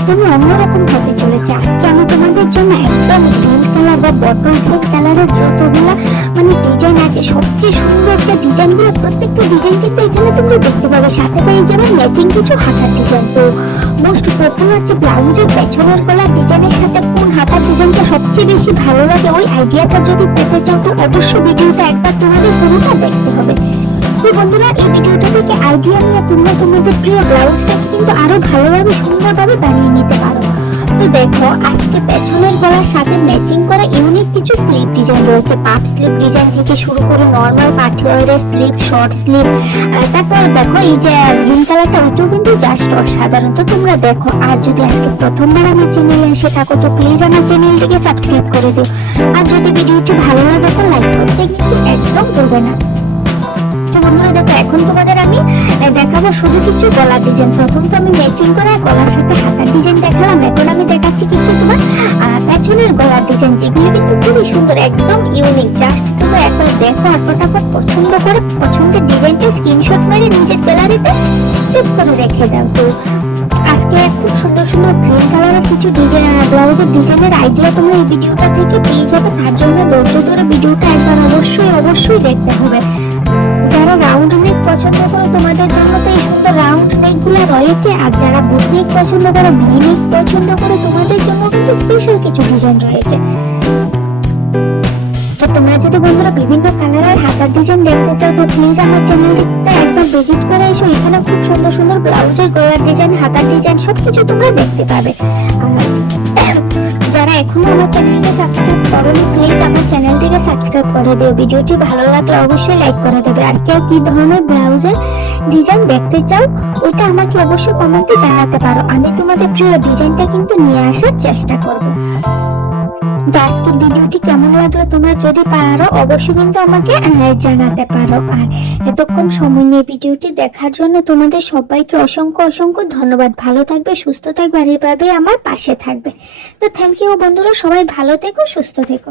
একদমই অন্যরকম হতে চলেছে। আজকে আমি তোমাদের জন্য একদম গ্রিন কালার বা বটল গ্রিন কালারের যতগুলা ডিজাইন আছে, সবচেয়ে সুন্দর যে ডিজাইনগুলো, প্রত্যেকটা ডিজাইন কিন্তু এখানে তোমরা দেখতে পাবে। সাথে পেয়ে যাবে ম্যাচিং কিছু হাতার ডিজাইন। তো মোস্ট পপুলার যে ব্লাউজের পেছনের গলার ডিজাইনের সাথে কোন হাতার ডিজাইনটা সবচেয়ে বেশি ভালো লাগে, ওই আইডিয়াটা যদি পেতে চাও তো অবশ্যই ভিডিওটা একবার তোমাদের পুরোটা দেখতে হবে। তো বন্ধুরা, এই ভিডিওটা থেকে আইডিয়া নিয়ে তোমরা তোমাদের প্রিয় ব্লাউজটাকে কিন্তু আরো ভালোভাবে সুন্দরভাবে বানিয়ে নিতে পারো। তো দেখো, আজকে পেছনের গলার সাথে ম্যাচিং করা ইউনিক কিছু স্লিভ ডিজাইন রয়েছে। পাফ স্লিভ ডিজাইন থেকে শুরু করে নর্মাল পার্টি ওয়্যারের স্লিভ, শর্ট স্লিভ, তারপর দেখো এই যে গ্রিন কালারটা, ওইটাও কিন্তু জাস্ট অসাধারণ। তো তোমরা দেখো, আর যদি আজকে প্রথমবার আমার চ্যানেলে এসে থাকো তো প্লিজ আমার চ্যানেলটিকে সাবস্ক্রাইব করে দিও। আর যদি ভিডিওটি ভালো লাগে তো লাইক করতে কিন্তু একদম ভুলবে না। তো বন্ধুরা দেখো, এখন তোমাদের আমি দেখাবো শুধু কিছু গলার ডিজাইন। প্রথম তো আমি ম্যাচিং করা গলার সাথে হাতার ডিজাইন দেখালাম, এখন আমি দেখাচ্ছি কিছু তোমার পেছনের গলার ডিজাইন, যেগুলি কিন্তু খুবই সুন্দর, একদম ইউনিক। জাস্ট তোমরা এখন দেখো আর ফটাফট পছন্দ করে পছন্দের ডিজাইনটা স্ক্রিনশট মেরে নিজের গ্যালারিতে সেভ করে রেখে দাও। তো আজকে খুব সুন্দর সুন্দর গ্রিন কালারের কিছু ডিজাইন ব্লাউজের ডিজাইনের আইডিয়া তোমরা এই ভিডিওটা থেকে পেয়ে যাবে। তার জন্য ধৈর্য ধরে ভিডিওটা একবার অবশ্যই দেখতে হবে। যারা রাউন্ড নেক পছন্দ করো তোমাদের জন্য তো এই সুন্দর রাউন্ড নেক গুলো রয়েছে, আর যারা বুট নেক পছন্দ করো, ভি নেক পছন্দ করো, তোমাদের জন্য কিন্তু স্পেশাল কিছু ডিজাইন রয়েছে। তো তোমরা যদি বন্ধুরা বিভিন্ন কালারের হাতার ডিজাইন দেখতে চাও তো প্লিজ আমার চ্যানেলটিতে একবার ভিজিট করে এসো। এখানে খুব সুন্দর সুন্দর ব্লাউজের গলার ডিজাইন, হাতার ডিজাইন সবকিছু তোমরা দেখতে পাবে। আর যারা এখনো আমার চ্যানেলকে সাবস্ক্রাইব করোনি প্লিজ আমার চ্যানেলটিকে সাবস্ক্রাইব করে দিও। ভিডিওটি ভালো লাগলে অবশ্যই লাইক করে দেবে। আর কেউ কি ধরনের ব্লাউজের ডিজাইন দেখতে চাও ওইটা আমাকে অবশ্যই কমেন্টে জানাতে পারো। আমি তোমাদের প্রিয় ডিজাইনটা কিন্তু নিয়ে আসার চেষ্টা করব। তো আজকের ভিডিওটি কেমন লাগলো তোমরা যদি পারো অবশ্যই কিন্তু আমাকে জানাতে পারো। আর এতক্ষণ সময় নিয়ে ভিডিওটি দেখার জন্য তোমাদের সবাইকে অসংখ্য ধন্যবাদ। ভালো থাকবে, সুস্থ থাকবে, আর এইভাবে আমার পাশে থাকবে। তো থ্যাংক ইউ বন্ধুরা, সবাই ভালো থেকো, সুস্থ থেকো।